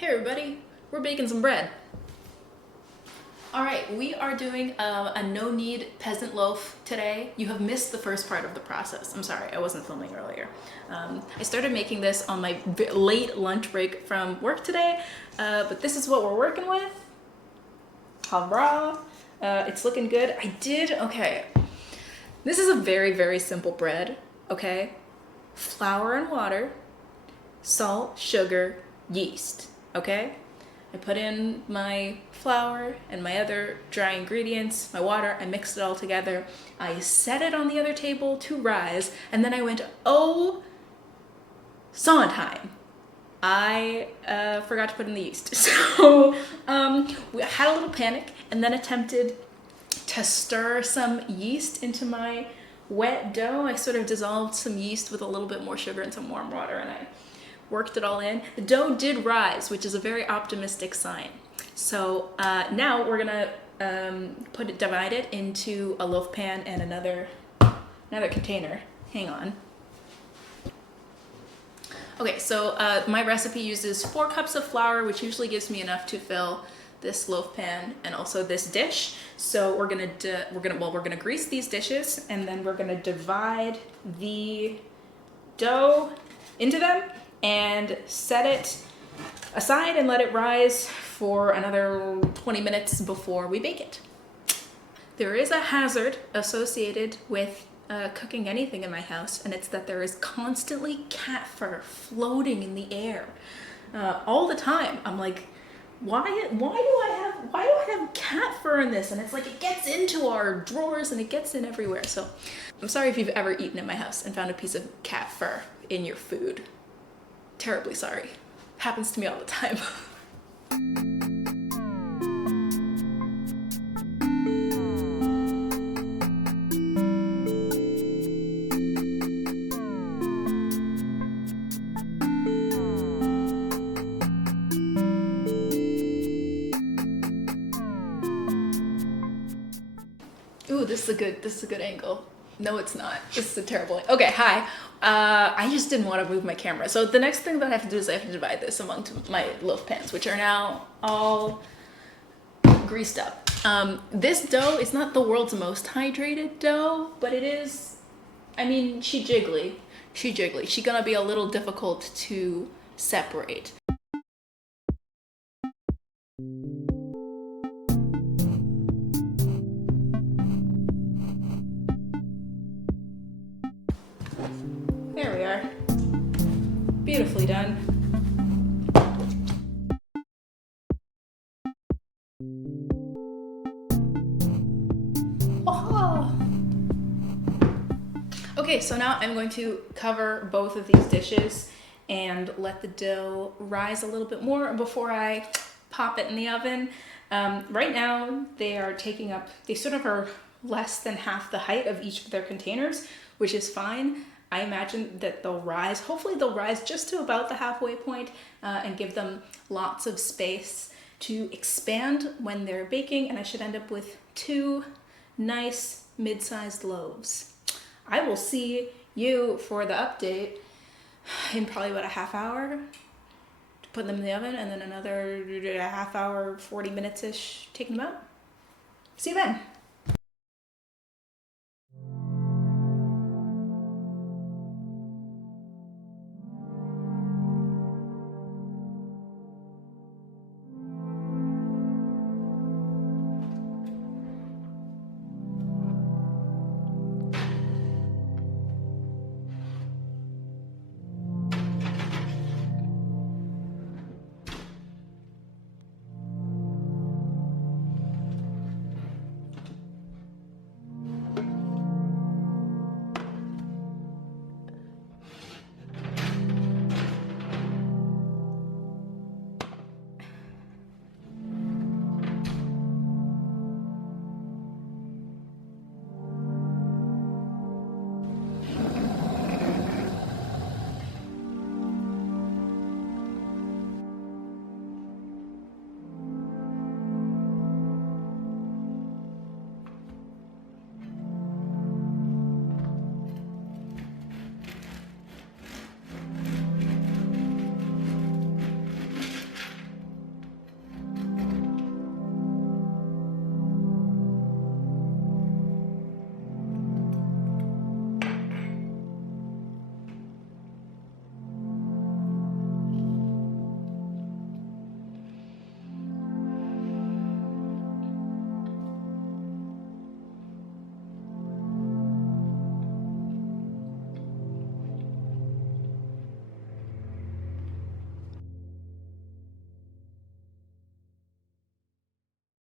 Hey everybody, we're baking some bread. All right, we are doing a no-knead peasant loaf today. You have missed the first part of the process. I'm sorry, I wasn't filming earlier. I started making this on my late lunch break from work today, but this is what we're working with. Hurrah! It's looking good. Okay. This is a very, very simple bread, okay? Flour and water, salt, sugar, yeast, okay? I put in my flour and my other dry ingredients, my water, I mixed it all together. I set it on the other table to rise, and then I went, oh, Sondheim. I forgot to put in the yeast. So we had a little panic and then attempted to stir some yeast into my wet dough. I sort of dissolved some yeast with a little bit more sugar and some warm water, and I worked it all in. The dough did rise, which is a very optimistic sign. So now we're gonna divide it into a loaf pan and another container. Hang on. Okay, so my recipe uses 4 cups of flour, which usually gives me enough to fill this loaf pan and also this dish. So we're gonna grease these dishes, and then we're gonna divide the dough into them and set it aside and let it rise for another 20 minutes before we bake it. There is a hazard associated with cooking anything in my house, and it's that there is constantly cat fur floating in the air all the time. I'm like, why do I have cat fur in this? And it's like it gets into our drawers and it gets in everywhere. So I'm sorry if you've ever eaten in my house and found a piece of cat fur in your food. Terribly sorry. Happens to me all the time. Ooh, this is a good angle. No, it's not. This is a terrible angle. Okay, hi. I just didn't want to move my camera. So the next thing that I have to do is I have to divide this among my loaf pans, which are now all greased up. This dough is not the world's most hydrated dough, but it is, I mean, she jiggly. She gonna be a little difficult to separate. There we are. Beautifully done. Oh. Okay, so now I'm going to cover both of these dishes and let the dough rise a little bit more before I pop it in the oven. Right now they sort of are less than half the height of each of their containers, which is fine. I imagine that hopefully they'll rise just to about the halfway point and give them lots of space to expand when they're baking, and I should end up with 2 nice mid-sized loaves. I will see you for the update in probably about a half hour to put them in the oven, and then another half hour, 40 minutes-ish, taking them out. See you then.